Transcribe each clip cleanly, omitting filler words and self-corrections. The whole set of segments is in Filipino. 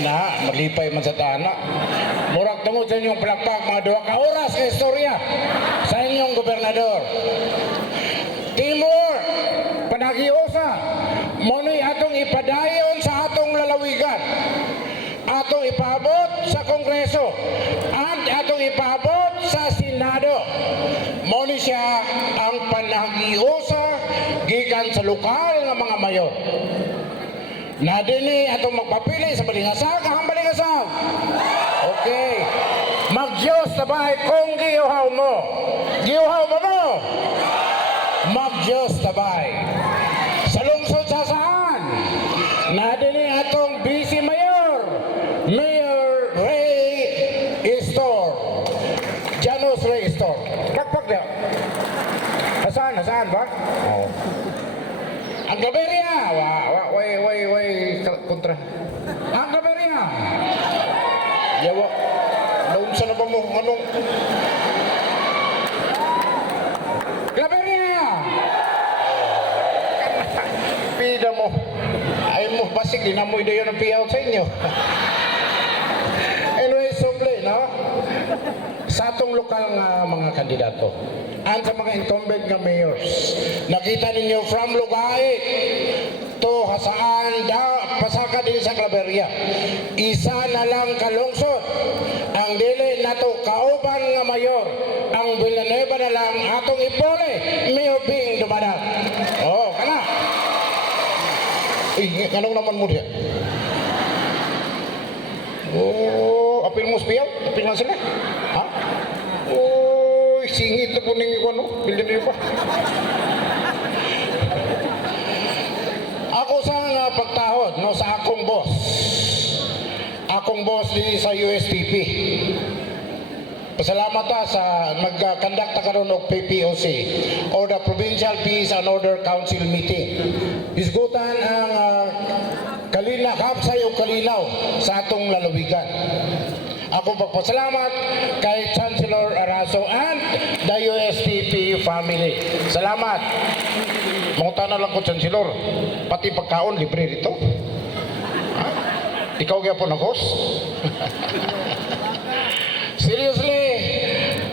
na, malipay man sa tana. Murag tungod sa inyong palakpak, mga 2 ka oras ka istorya sa inyong gobernador. Timor, panagiosa, mono'y atong ipadayon sa atong lalawigan. Atong ipaabot sa Kongreso at atong ipaabot sa Senado. Mono'y siya ang panagiosa gikan sa lokal nga mga mayor. Na dini atong magpapili sa Balingasag, ang Balingasag. Okay. Mag-Diyos tabay kung giuhaw mo. Giuhaw ba mo? Mag-Diyos tabay. Sa lungsod sa saan? Na dini atong Vice Mayor, Mayor Ray Estor. Janos Ray Estor. Pakpak niya. Nasaan ba? Oh. Ang Gaberia! Way, kontra. Ang Gaberia! Yawa, naunsa na ba mo? Anong? Gaberia! Pida mo. Ay mo, basig, di na mo ideyo ng payout sa inyo. Anyway, simple, no? Sa atong lokal nga mga kandidato, at sa mga incumbent nga mayors, nakita ninyo from Lugait to Hasaan, pasaka din sa Claveria. Isa na lang kalungsod ang dili nato kauban nga mayor. Ang Villanueva na lang atong ipole, Mayor Bing dumadag. Oh, kana. Kanong naman mo diya? Oh, apil mo spiyaw? Apil man sila? Ha? Oh, singit na po ninyo ko, no? Bilhin niyo pa. Ako sa nga pagtahod, no, sa akong boss. Akong boss din sa USTP. Pasalamat ta sa mag-conduct karon og PPOC or the Provincial Peace and Order Council meeting. Isgutan ang kalina, kapsay o kalinaw sa atong lalawigan. Ako pagpasalamat kay Chancellor Arazo and the USTP family. Salamat. Mungutan na lang ko, Chancellor. Pati pagkaon, libre rito. Ha? Ikaw kaya po na-host? Seriously,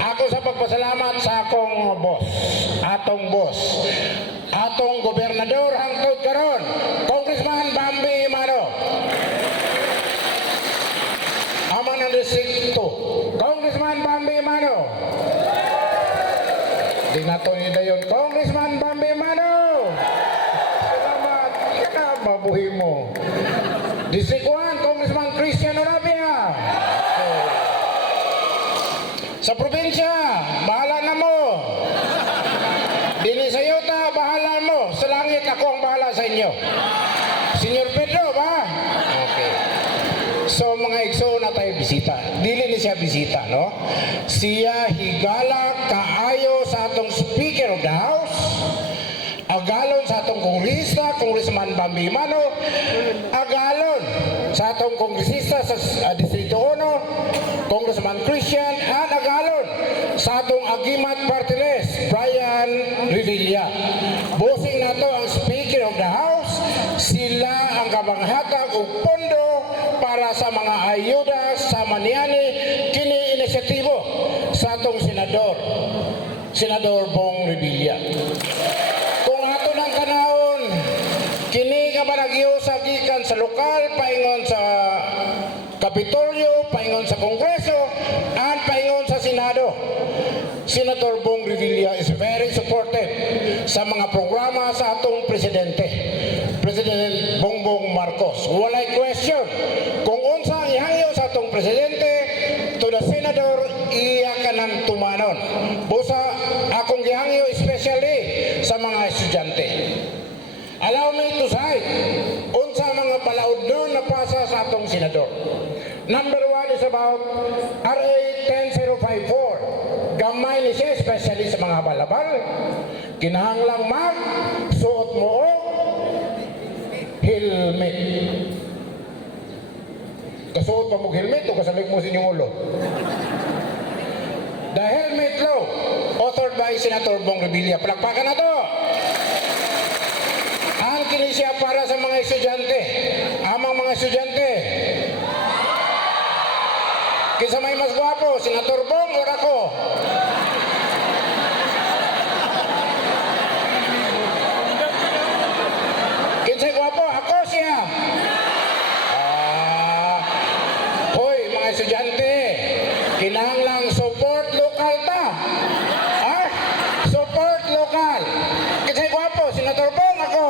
ako sa pagpasalamat sa akong boss, atong gobernador hangtod karon, Congressman Bambi Mano. Aman ang District 2, Congressman Bambi Mano. Di na to nila yun, Congressman Bambi Mano. Salamat, ka mabuhi mo. District 1, Congressman Christian Orabia. Sa probinsya, bahala na mo. Dini sa Yuta, bahala mo. Sa langit, ako ang bahala sa inyo. Senyor Pedro, ba? Okay. So, mga igso na tayo bisita. Dili ni siya bisita, no? Siya higala kaayo sa atong Speaker of the House, agalon sa atong kongresa, Congressman Bambi Mano, agalon sa atong kongresista sa Distrito 1, Congressman Christian, at agalon sa atong Agimat Party List, Brian Revilla. Bosing nato ang Speaker of the House, sila ang kamanghatag og pondo para sa mga ayuda sa maniani kini inisyatibo sa atong Senador Bong Revilla. Kung ato ng kanahon, kini ka ba nagyusa gikan sa lokal, paingon sa Kapitolyo, paingon sa Kongreso, at paingon sa Senado. Senator Bong Revilla is very supportive sa mga programa sa atong Presidente, President Bongbong Marcos. Walay question. Kung unsa ang ihangyo sa atong Presidente, to the Senador, iya ka ng tumanon. Busa, akong gihangyo especially sa mga estudyante. Allow me to cite unsa mga palaod doon na pasa sa atong senador. Number 1 is about RA 10054. Gamay ni siya, especially sa mga balabal. Kinahanglang suot mo o helmet. Kasuot pa mo helmet o kasalig mo sa inyong ulo. The Helmet Law, authored by Senator Bong Revilla. Palakpakan na to! Ang kini siya para sa mga estudyante. Amang mga estudyante, Senator Bong or ako? Kinsay gwapo? Ako siya. Hoy, mga estudyante, kinahanglang support local ta. Support local. Kinsay gwapo? Senator Bong ako.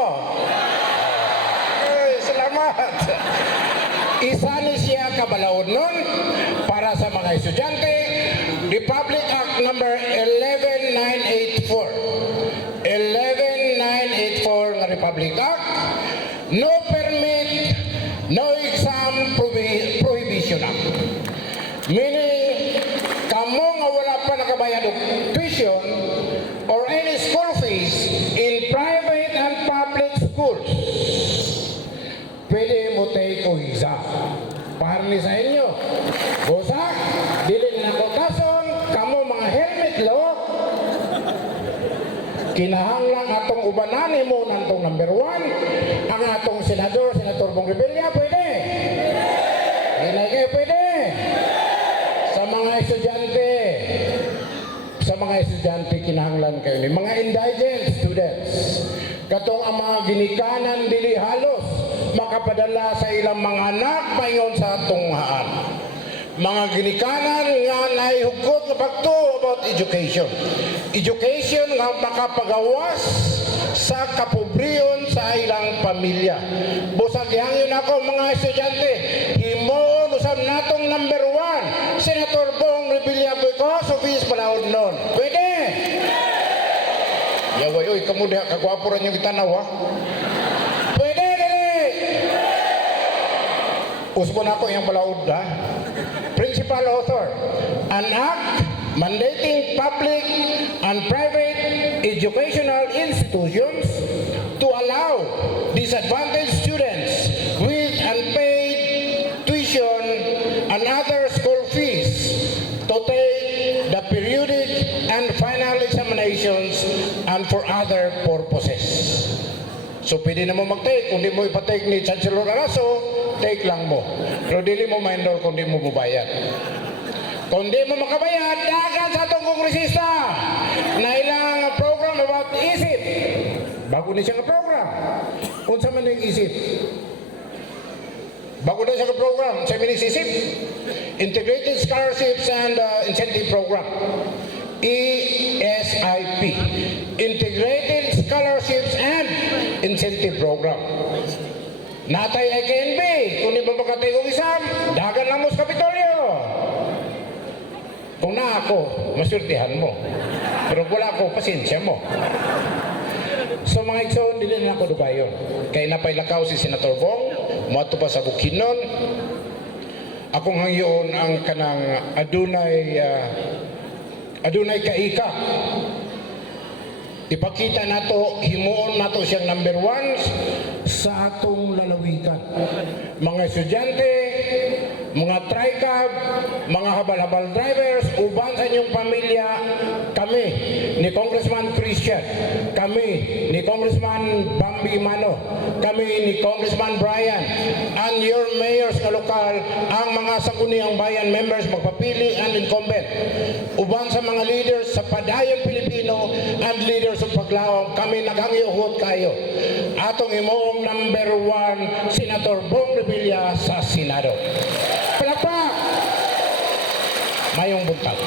Ay, salamat. Isa ni siya kabalaod nun para sa mga estudyante. Republic Act number 11984. 11984 nga Republic Act. No permit, no exam prohibition act. Meaning, kamo nga wala pa nakabayad og tuition or any school fees in private and public schools, pwede mo take o exam. Para ni sa inyo. Busa, dili na ko kason, kamo mga helmet lo. Kinahanglang atong ubanani mo nantong number 1, ang atong senador, Senator Bong Revilla, pwede. Hindi kayo pwede. Sa mga estudyante, kinahanglan kayo ni mga indigent students. Katong ang mga ginikanan dili halos makapadala sa ilang mga anak paingon sa tunghaan. Mga ginikanan nga nahihugot nga pagto about education. Education nga makapagawas sa kapobriyon sa ilang pamilya. Busag hangyon ako mga estudyante, himoon usab natong number 1, Senator Bong Revilla because of his panahon nun. Pwede! Yaway, oy, kamu diha kagwapo rin yung itanaw, ha? Pwede, dali! Usbon ako yung palaod, ha? Principal author, an act mandating public and private educational institutions to allow disadvantaged students with unpaid tuition and other school fees to take the periodic and final examinations and for other purposes. So pwede na mo mag-take, kung di mo ipatake ni Chancellor Araso, take lang mo. Pero dili mo ma-enroll kung di mo bubayad. Kung di mo makabayad, dagan sa itong kongresista na ilang program about isip. Bago na siya nga program. Kung sa man yung isip. Bago na siya nga program, sa minisisip. Integrated Scholarships and Incentive Program. ESIP. Integrated Scholarships and Incentive Program. Natay IKNB, kung di ba makatay kong isam, dagan lang mo sa Kapitolyo. Kung na ako, masurtihan mo. Pero wala ako, pasensya mo. So mga igsoon, dili na ako dubayon. Kaya napailakaw si Senator Bong, muato pa sa Bukidnon. Akong hangyoon ang kanang adunay kaika. Ipakita nato, himuon nato siyang number 1 sa atong lalawigan. Mga estudyante, mga tri-cab, mga habal-habal drivers, uban sa inyong pamilya, kami ni Congressman Christian, kami ni Congressman Bambi Mano, kami ni Congressman Brian, and your mayors na lokal, ang mga sangguniang bayan members magpapili and incumbent. Uban sa mga leaders sa Padayang Pilipino and leaders sa Paglawang, kami naghangiuhot kayo. Atong imoong number 1, Senator Bong Revilla sa Senado. Palakpak! Mayong buntag.